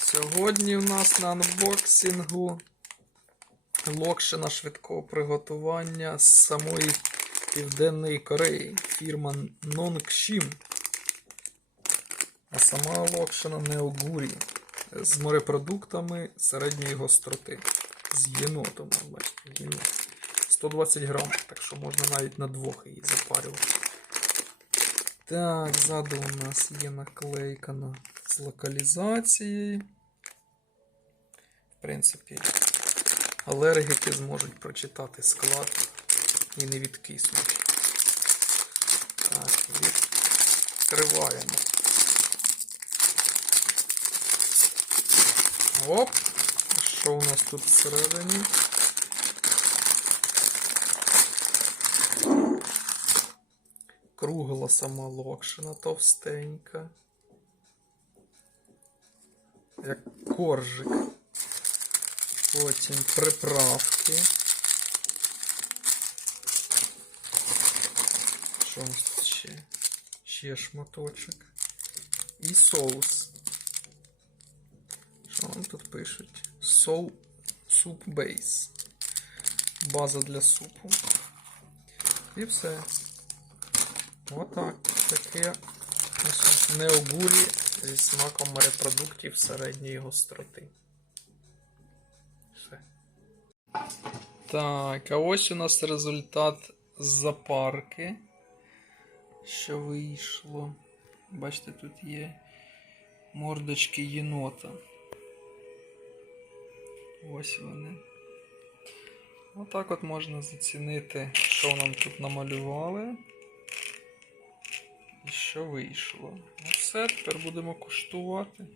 Сьогодні у нас на анбоксингу локшина швидкого приготування з самої Південної Кореї. Фірма Nongshim. А сама локшина неогурі з морепродуктами середньої гостроти. З єнотом, бачите, єнот. 120 грам, так що можна навіть на двох її запарювати. Так, ззаду у нас є наклейка на з локалізацією. В принципі, алергіки зможуть прочитати склад і не відкиснуть. Так, відкриваємо. Оп! Що у нас тут всередині? Кругла сама локшина товстенька. Як коржик. Потім приправки. Що у нас тут ще? Ще шматочок. І соус. Що нам тут пишуть? Соу суп бейс. База для супу. І все. Отак. Таке ось неогурі зі смаком морепродуктів середньої гостроти. Все. Так, а ось у нас результат з запарки. Що вийшло. Бачите, тут є мордочки єнота. Ось вони. Отак от можна зацінити, що нам тут намалювали. І що вийшло. Ну все, тепер будемо куштувати.